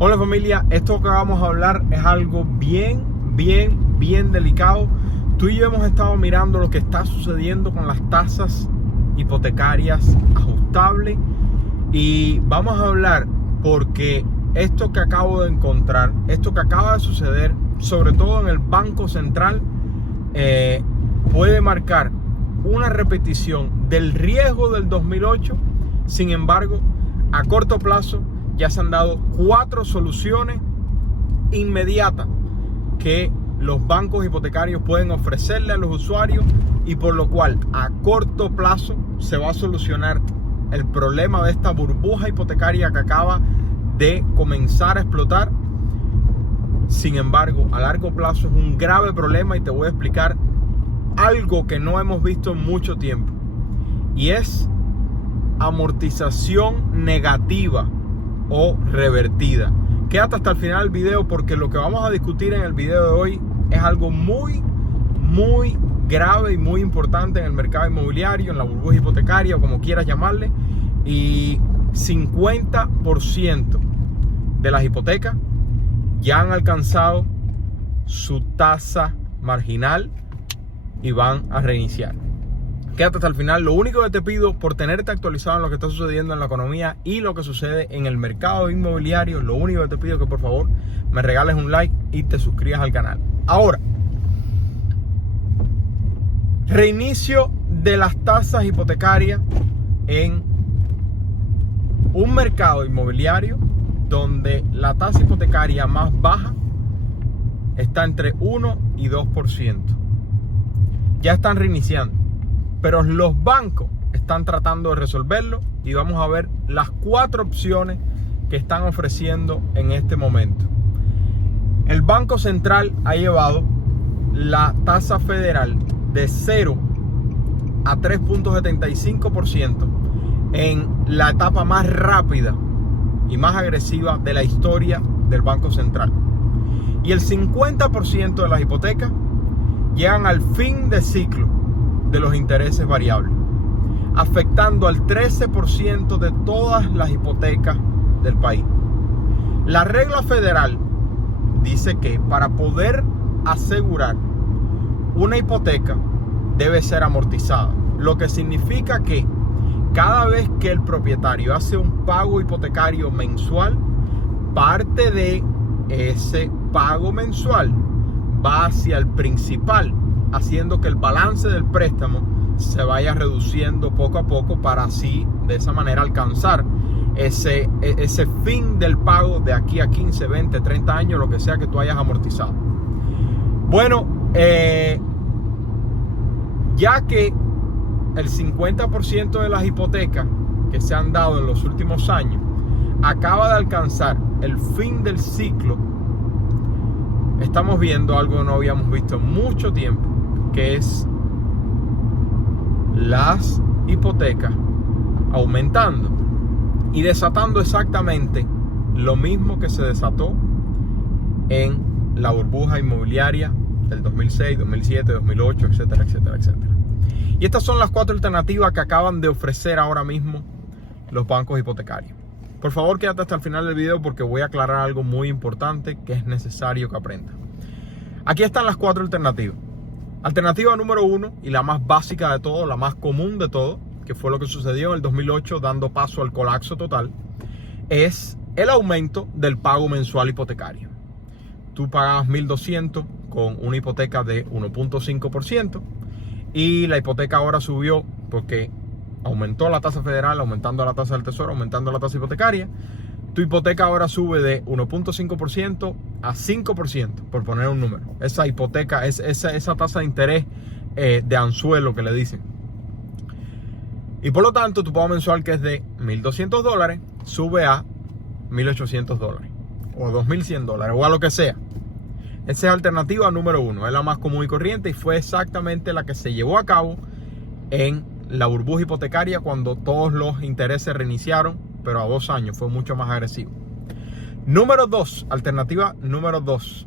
Hola familia, esto que vamos a hablar es algo bien delicado. Tú y yo hemos estado mirando lo que está sucediendo con las tasas hipotecarias ajustables y vamos a hablar porque esto que acabo de encontrar, esto que acaba de suceder, sobre todo en el Banco Central, puede marcar una repetición del riesgo del 2008. Sin embargo, a corto plazo ya se han dado 4 soluciones inmediatas que los bancos hipotecarios pueden ofrecerle a los usuarios y por lo cual a corto plazo se va a solucionar el problema de esta burbuja hipotecaria que acaba de comenzar a explotar. Sin embargo, a largo plazo es un grave problema y te voy a explicar algo que no hemos visto en mucho tiempo y es amortización negativa o revertida. Quédate hasta el final del video porque lo que vamos a discutir en el video de hoy es algo muy grave y muy importante en el mercado inmobiliario, en la burbuja hipotecaria o como quieras llamarle. Y 50% de las hipotecas ya han alcanzado su tasa marginal y van a reiniciar. Quédate hasta el final. Lo único que te pido por tenerte actualizado en lo que está sucediendo en la economía y lo que sucede en el mercado inmobiliario, lo único que te pido es que por favor me regales un like y te suscribas al canal. Ahora, reinicio de las tasas hipotecarias en un mercado inmobiliario donde la tasa hipotecaria más baja está entre 1 y 2%. Ya están reiniciando. Pero los bancos están tratando de resolverlo y vamos a ver las 4 opciones que están ofreciendo en este momento. El Banco Central ha llevado la tasa federal de 0 a 3.75% en la etapa más rápida y más agresiva de la historia del Banco Central. Y el 50% de las hipotecas llegan al fin de ciclo de los intereses variables, afectando al 13% de todas las hipotecas del país. La regla federal dice que para poder asegurar una hipoteca debe ser amortizada, lo que significa que cada vez que el propietario hace un pago hipotecario mensual, parte de ese pago mensual va hacia el principal, haciendo que el balance del préstamo se vaya reduciendo poco a poco para así, de esa manera, alcanzar ese fin del pago de aquí a 15, 20, 30 años, lo que sea que tú hayas amortizado. Bueno, ya que el 50% de las hipotecas que se han dado en los últimos años acaba de alcanzar el fin del ciclo, estamos viendo algo que no habíamos visto en mucho tiempo, que es las hipotecas aumentando y desatando exactamente lo mismo que se desató en la burbuja inmobiliaria del 2006, 2007, 2008, etcétera. Y estas son las 4 alternativas que acaban de ofrecer ahora mismo los bancos hipotecarios. Por favor, quédate hasta el final del video porque voy a aclarar algo muy importante que es necesario que aprendas. Aquí están las 4 alternativas. Alternativa número 1 y la más básica de todo, la más común de todo, que fue lo que sucedió en el 2008 dando paso al colapso total, es el aumento del pago mensual hipotecario. Tú pagabas $1,200 con una hipoteca de 1.5% y la hipoteca ahora subió porque aumentó la tasa federal, aumentando la tasa del tesoro, aumentando la tasa hipotecaria. Tu hipoteca ahora sube de 1.5% a 5%, por poner un número. Esa hipoteca, esa tasa de interés de anzuelo que le dicen. Y por lo tanto, tu pago mensual, que es de $1,200, sube a $1,800 o $2,100 o a lo que sea. Esa es alternativa número 1. Es la más común y corriente y fue exactamente la que se llevó a cabo en la burbuja hipotecaria cuando todos los intereses reiniciaron, pero a 2 años fue mucho más agresivo. Número 2, alternativa número 2,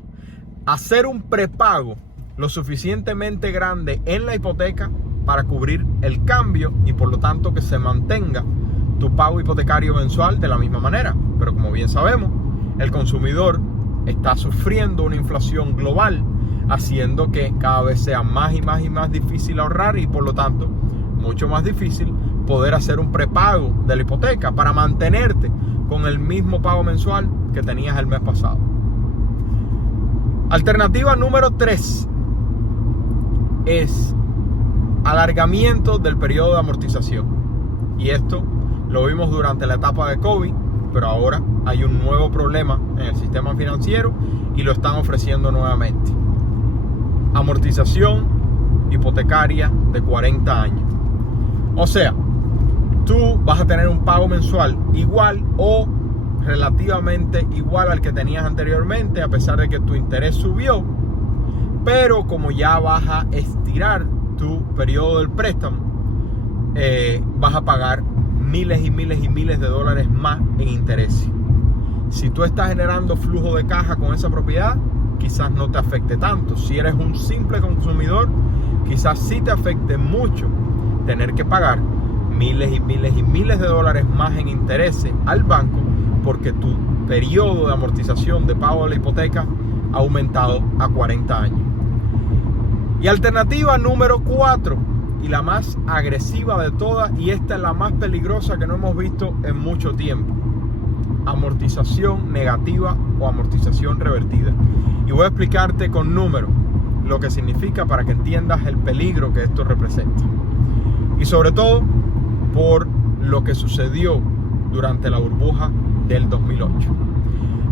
hacer un prepago lo suficientemente grande en la hipoteca para cubrir el cambio y por lo tanto que se mantenga tu pago hipotecario mensual de la misma manera. Pero como bien sabemos, el consumidor está sufriendo una inflación global, haciendo que cada vez sea más y más y más difícil ahorrar y por lo tanto mucho más difícil poder hacer un prepago de la hipoteca para mantenerte con el mismo pago mensual que tenías el mes pasado. Alternativa número 3 es alargamiento del periodo de amortización. Y esto lo vimos durante la etapa de COVID, pero ahora hay un nuevo problema en el sistema financiero y lo están ofreciendo nuevamente. Amortización hipotecaria de 40 años. O sea, tú vas a tener un pago mensual igual o relativamente igual al que tenías anteriormente, a pesar de que tu interés subió, pero como ya vas a estirar tu periodo del préstamo, vas a pagar miles y miles y miles de dólares más en intereses. Si tú estás generando flujo de caja con esa propiedad, quizás no te afecte tanto. Si eres un simple consumidor, quizás sí te afecte mucho tener que pagar miles y miles y miles de dólares más en intereses al banco porque tu periodo de amortización de pago de la hipoteca ha aumentado a 40 años. Y alternativa número 4, y la más agresiva de todas, y esta es la más peligrosa que no hemos visto en mucho tiempo: amortización negativa o amortización revertida. Y voy a explicarte con números lo que significa para que entiendas el peligro que esto representa. Y sobre todo por lo que sucedió durante la burbuja del 2008.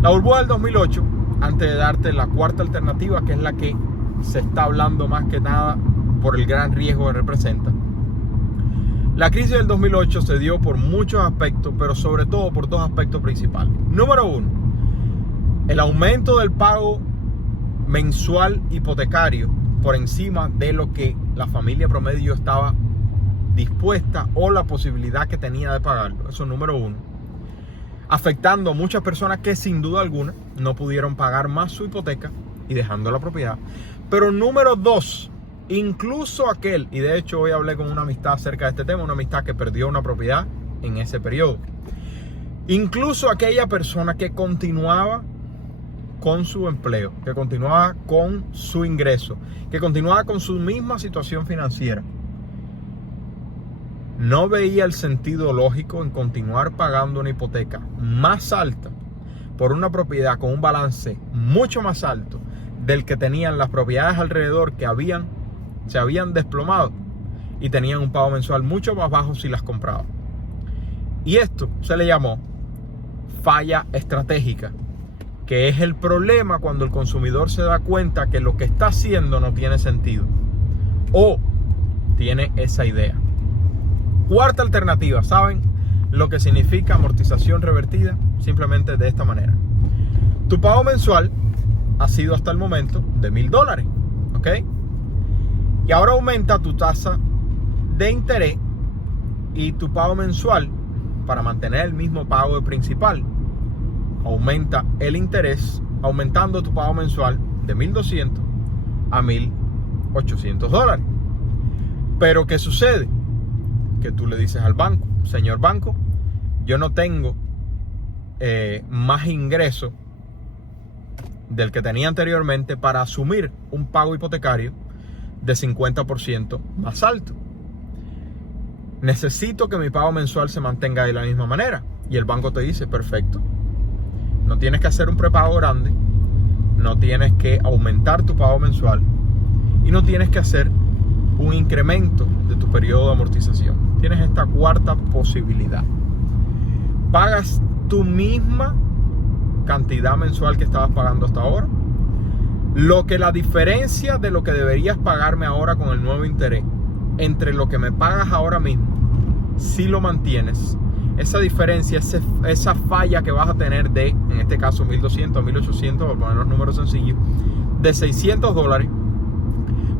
La burbuja del 2008, antes de darte la cuarta alternativa, que es la que se está hablando más que nada por el gran riesgo que representa. La crisis del 2008 se dio por muchos aspectos, pero sobre todo por dos aspectos principales. Número 1, el aumento del pago mensual hipotecario por encima de lo que la familia promedio estaba dispuesta o la posibilidad que tenía de pagarlo. Eso es número 1. Afectando a muchas personas que sin duda alguna no pudieron pagar más su hipoteca y dejando la propiedad. Pero número 2, incluso aquel, y de hecho hoy hablé con una amistad acerca de este tema, una amistad que perdió una propiedad en ese periodo. Incluso aquella persona que continuaba con su empleo, que continuaba con su ingreso, que continuaba con su misma situación financiera, no veía el sentido lógico en continuar pagando una hipoteca más alta por una propiedad con un balance mucho más alto del que tenían las propiedades alrededor que se habían desplomado y tenían un pago mensual mucho más bajo si las compraban. Y esto se le llamó falla estratégica, que es el problema cuando el consumidor se da cuenta que lo que está haciendo no tiene sentido o tiene esa idea. Cuarta alternativa, ¿saben lo que significa amortización revertida? Simplemente de esta manera. Tu pago mensual ha sido hasta el momento de $1,000, ¿ok? Y ahora aumenta tu tasa de interés y tu pago mensual, para mantener el mismo pago de principal, aumenta el interés, aumentando tu pago mensual de $1,200 a $1,800. Pero ¿qué sucede? Que tú le dices al banco: señor banco, yo no tengo más ingreso del que tenía anteriormente para asumir un pago hipotecario de 50% más alto. Necesito que mi pago mensual se mantenga de la misma manera. Y el banco te dice: perfecto, no tienes que hacer un prepago grande, no tienes que aumentar tu pago mensual y no tienes que hacer un incremento de tu periodo de amortización. Tienes esta cuarta posibilidad. Pagas tu misma cantidad mensual que estabas pagando hasta ahora. Lo que la diferencia de lo que deberías pagarme ahora con el nuevo interés entre lo que me pagas ahora mismo, si lo mantienes, esa diferencia, esa falla que vas a tener de, en este caso, $1,200 a $1,800, por poner los números sencillos, de $600,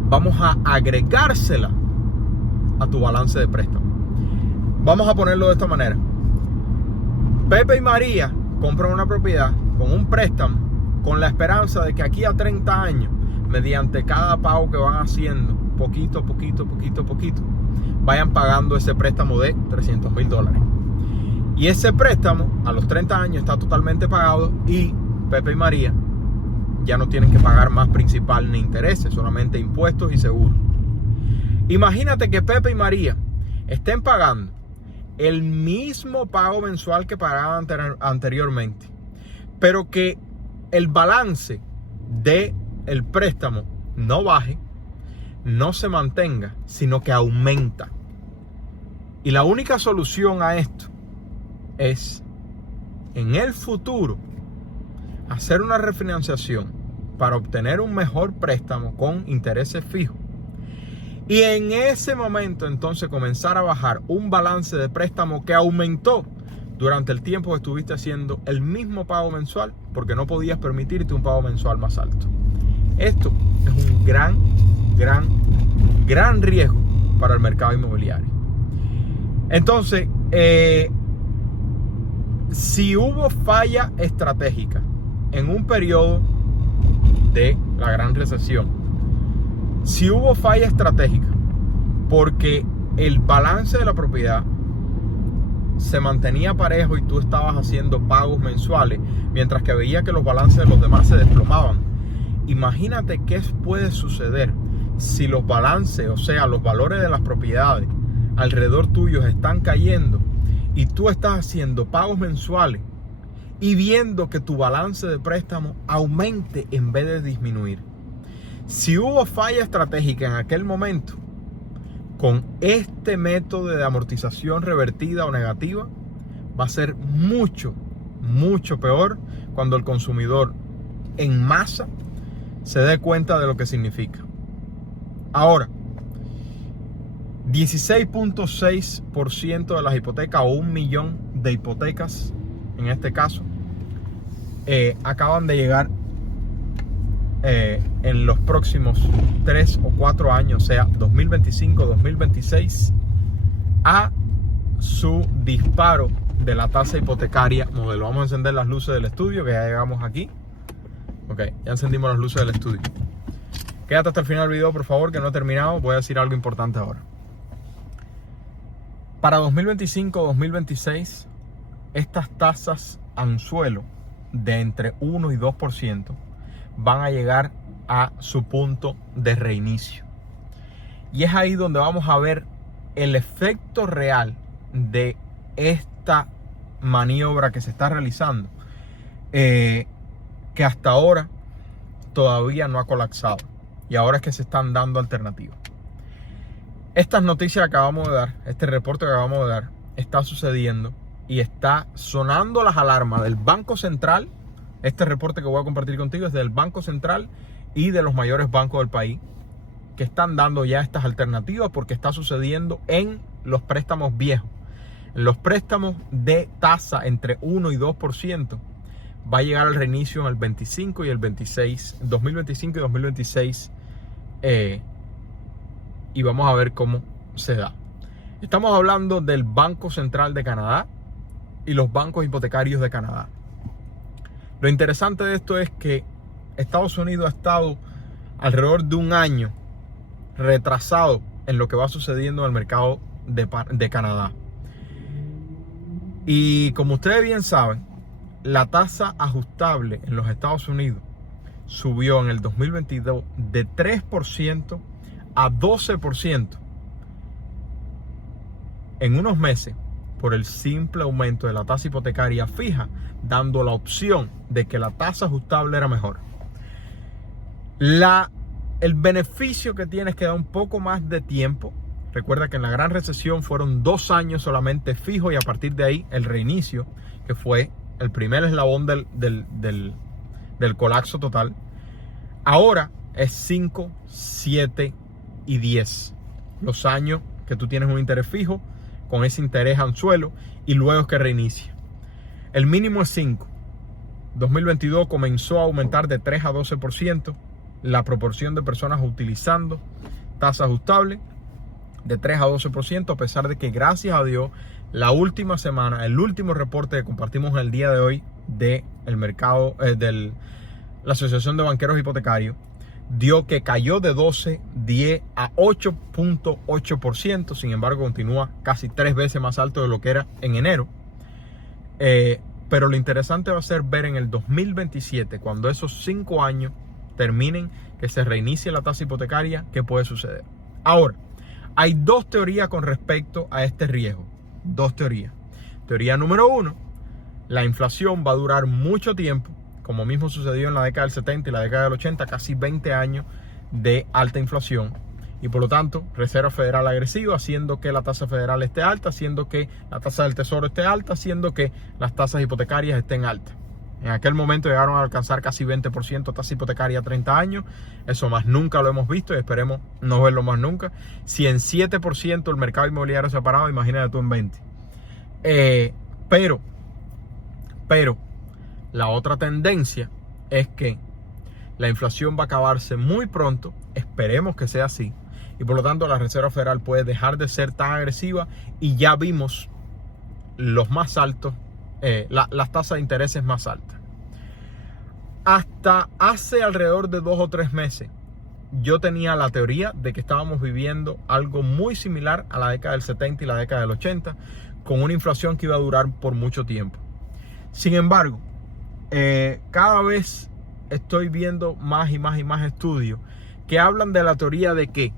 vamos a agregársela a tu balance de préstamo. Vamos a ponerlo de esta manera. Pepe y María compran una propiedad con un préstamo con la esperanza de que aquí a 30 años, mediante cada pago que van haciendo, poquito, vayan pagando ese préstamo de $300,000. Y ese préstamo a los 30 años está totalmente pagado y Pepe y María ya no tienen que pagar más principal ni intereses, solamente impuestos y seguros. Imagínate que Pepe y María estén pagando el mismo pago mensual que pagaban anteriormente, pero que el balance del préstamo no baje, no se mantenga, sino que aumenta. Y la única solución a esto es, en el futuro, hacer una refinanciación para obtener un mejor préstamo con intereses fijos. Y en ese momento entonces comenzar a bajar un balance de préstamo que aumentó durante el tiempo que estuviste haciendo el mismo pago mensual, porque no podías permitirte un pago mensual más alto. Esto es un gran riesgo para el mercado inmobiliario. Entonces, si hubo falla estratégica en un periodo de la gran recesión, si hubo falla estratégica porque el balance de la propiedad se mantenía parejo y tú estabas haciendo pagos mensuales, mientras que veía que los balances de los demás se desplomaban, imagínate qué puede suceder si los balances, o sea, los valores de las propiedades alrededor tuyos están cayendo y tú estás haciendo pagos mensuales y viendo que tu balance de préstamo aumente en vez de disminuir. Si hubo falla estratégica en aquel momento, con este método de amortización revertida o negativa, va a ser mucho peor cuando el consumidor en masa se dé cuenta de lo que significa. Ahora, 16.6% de las hipotecas, o 1 millón de hipotecas, en este caso, acaban de llegar en los próximos 3 o 4 años, o sea, 2025, 2026, a su disparo de la tasa hipotecaria modelo. Vamos a encender las luces del estudio, que ya llegamos aquí. Ok, ya encendimos las luces del estudio. Quédate hasta el final del video, por favor, que no he terminado. Voy a decir algo importante ahora. Para 2025-2026, estas tasas anzuelo de entre 1 y 2% van a llegar a su punto de reinicio. Y es ahí donde vamos a ver el efecto real de esta maniobra que se está realizando, que hasta ahora todavía no ha colapsado. Y ahora es que se están dando alternativas. Estas noticias que acabamos de dar, este reporte que acabamos de dar, está sucediendo y está sonando las alarmas del Banco Central. Este reporte que voy a compartir contigo es del Banco Central y de los mayores bancos del país, que están dando ya estas alternativas porque está sucediendo en los préstamos viejos. En los préstamos de tasa entre 1 y 2% va a llegar al reinicio en el 25 y el 26, 2025 y 2026, y vamos a ver cómo se da. Estamos hablando del Banco Central de Canadá y los bancos hipotecarios de Canadá. Lo interesante de esto es que Estados Unidos ha estado alrededor de un año retrasado en lo que va sucediendo en el mercado de Canadá. Y como ustedes bien saben, la tasa ajustable en los Estados Unidos subió en el 2022 de 3% a 12% en unos meses, por el simple aumento de la tasa hipotecaria fija, dando la opción de que la tasa ajustable era mejor. El beneficio que tiene es que da un poco más de tiempo. Recuerda que en la gran recesión fueron 2 años solamente fijo, y a partir de ahí el reinicio, que fue el primer eslabón del colapso total. Ahora es 5, 7 y 10 los años que tú tienes un interés fijo con ese interés anzuelo, y luego es que reinicia. El mínimo es 5. 2022 comenzó a aumentar de 3 a 12% la proporción de personas utilizando tasa ajustable, de 3 a 12%, a pesar de que, gracias a Dios, la última semana, el último reporte que compartimos el día de hoy del mercado, de la Asociación de Banqueros Hipotecarios, dio que cayó de 12.10 a 8.8%. Sin embargo, continúa casi 3 veces más alto de lo que era en enero. Pero lo interesante va a ser ver en el 2027, cuando esos 5 años terminen, que se reinicie la tasa hipotecaria, qué puede suceder. Ahora, hay dos teorías con respecto a este riesgo. Dos teorías. Teoría número 1, la inflación va a durar mucho tiempo, como mismo sucedió en la década del 70 y la década del 80, casi 20 años de alta inflación. Y por lo tanto, Reserva Federal agresiva, haciendo que la tasa federal esté alta, haciendo que la tasa del tesoro esté alta, haciendo que las tasas hipotecarias estén altas. En aquel momento llegaron a alcanzar casi 20% tasa hipotecaria a 30 años. Eso más nunca lo hemos visto y esperemos no verlo más nunca. Si en 7% el mercado inmobiliario se ha parado, imagínate tú en 20%. Pero la otra tendencia es que la inflación va a acabarse muy pronto. Esperemos que sea así. Y por lo tanto la Reserva Federal puede dejar de ser tan agresiva y ya vimos los más altos, las tasas de intereses más altas. Hasta hace alrededor de 2 o 3 meses yo tenía la teoría de que estábamos viviendo algo muy similar a la década del 70 y la década del 80, con una inflación que iba a durar por mucho tiempo. Sin embargo, cada vez estoy viendo más y más estudios que hablan de la teoría de que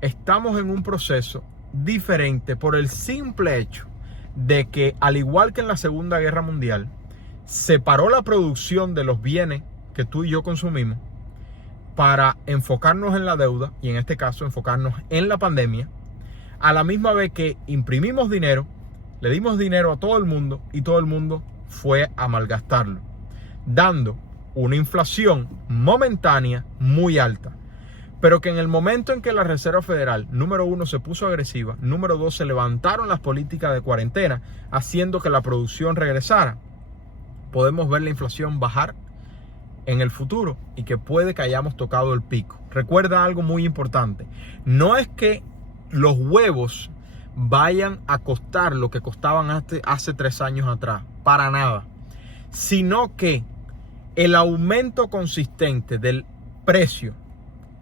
estamos en un proceso diferente por el simple hecho de que, al igual que en la Segunda Guerra Mundial, se paró la producción de los bienes que tú y yo consumimos para enfocarnos en la deuda, y en este caso enfocarnos en la pandemia, a la misma vez que imprimimos dinero, le dimos dinero a todo el mundo y todo el mundo fue a malgastarlo, dando una inflación momentánea muy alta. Pero que en el momento en que la Reserva Federal, número 1, se puso agresiva, número 2, se levantaron las políticas de cuarentena, haciendo que la producción regresara, podemos ver la inflación bajar en el futuro y que puede que hayamos tocado el pico. Recuerda algo muy importante: no es que los huevos vayan a costar lo que costaban hace 3 años atrás, para nada, sino que el aumento consistente del precio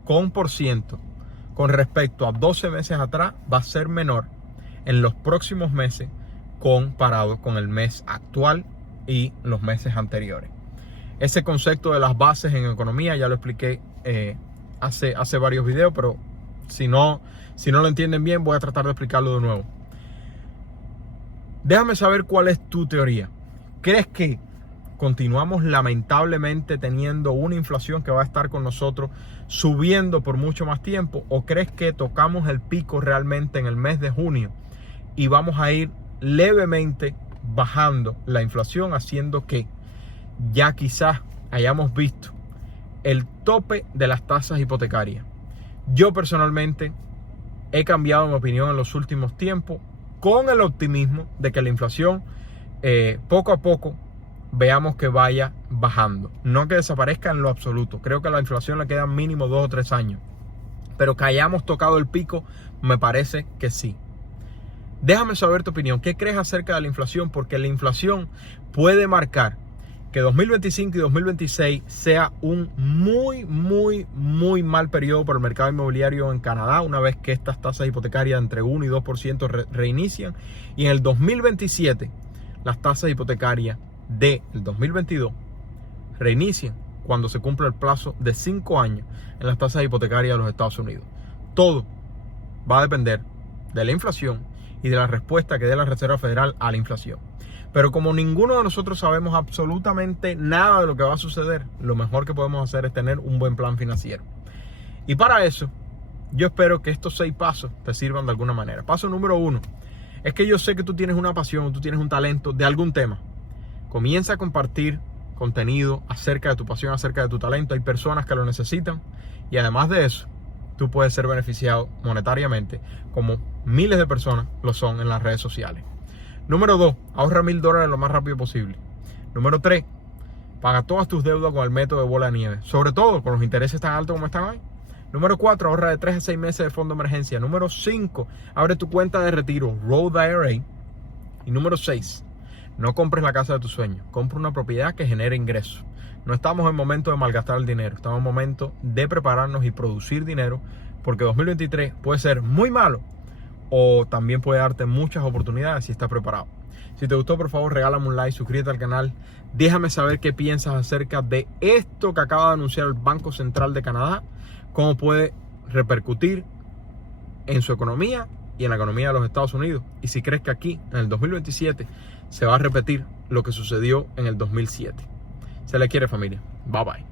con % con respecto a 12 meses atrás va a ser menor en los próximos meses comparado con el mes actual y los meses anteriores. Ese concepto de las bases en economía ya lo expliqué hace varios videos, pero si no lo entienden bien, voy a tratar de explicarlo de nuevo. Déjame saber cuál es tu teoría. ¿Crees que continuamos lamentablemente teniendo una inflación que va a estar con nosotros subiendo por mucho más tiempo? ¿O crees que tocamos el pico realmente en el mes de junio y vamos a ir levemente bajando la inflación, haciendo que ya quizás hayamos visto el tope de las tasas hipotecarias? Yo personalmente he cambiado mi opinión en los últimos tiempos, con el optimismo de que la inflación poco a poco veamos que vaya bajando. No que desaparezca en lo absoluto. Creo que a la inflación le quedan mínimo 2 o 3 años. Pero que hayamos tocado el pico, me parece que sí. Déjame saber tu opinión. ¿Qué crees acerca de la inflación? Porque la inflación puede marcar que 2025 y 2026 sea un muy mal periodo para el mercado inmobiliario en Canadá, una vez que estas tasas hipotecarias entre 1 y 2% reinician. Y en el 2027, las tasas hipotecarias del 2022 reinician cuando se cumpla el plazo de 5 años en las tasas hipotecarias de los Estados Unidos. Todo va a depender de la inflación y de la respuesta que dé la Reserva Federal a la inflación. Pero como ninguno de nosotros sabemos absolutamente nada de lo que va a suceder, lo mejor que podemos hacer es tener un buen plan financiero. Y para eso, yo espero que estos 6 pasos te sirvan de alguna manera. Paso número 1 es que yo sé que tú tienes una pasión, tú tienes un talento de algún tema. Comienza a compartir contenido acerca de tu pasión, acerca de tu talento. Hay personas que lo necesitan y además de eso, tú puedes ser beneficiado monetariamente, como miles de personas lo son en las redes sociales. Número 2, ahorra $1000 lo más rápido posible. Número 3, paga todas tus deudas con el método de bola de nieve, sobre todo con los intereses tan altos como están hoy. Número 4, ahorra de 3 a 6 meses de fondo de emergencia. Número 5, abre tu cuenta de retiro, Roth IRA. Y número 6, no compres la casa de tus sueños, compra una propiedad que genere ingresos. No estamos en momento de malgastar el dinero, estamos en momento de prepararnos y producir dinero, porque 2023 puede ser muy malo o también puede darte muchas oportunidades si estás preparado. Si te gustó, por favor, regálame un like, suscríbete al canal. Déjame saber qué piensas acerca de esto que acaba de anunciar el Banco Central de Canadá, cómo puede repercutir en su economía y en la economía de los Estados Unidos. Y si crees que aquí, en el 2027, se va a repetir lo que sucedió en el 2007. Se le quiere, familia. Bye bye.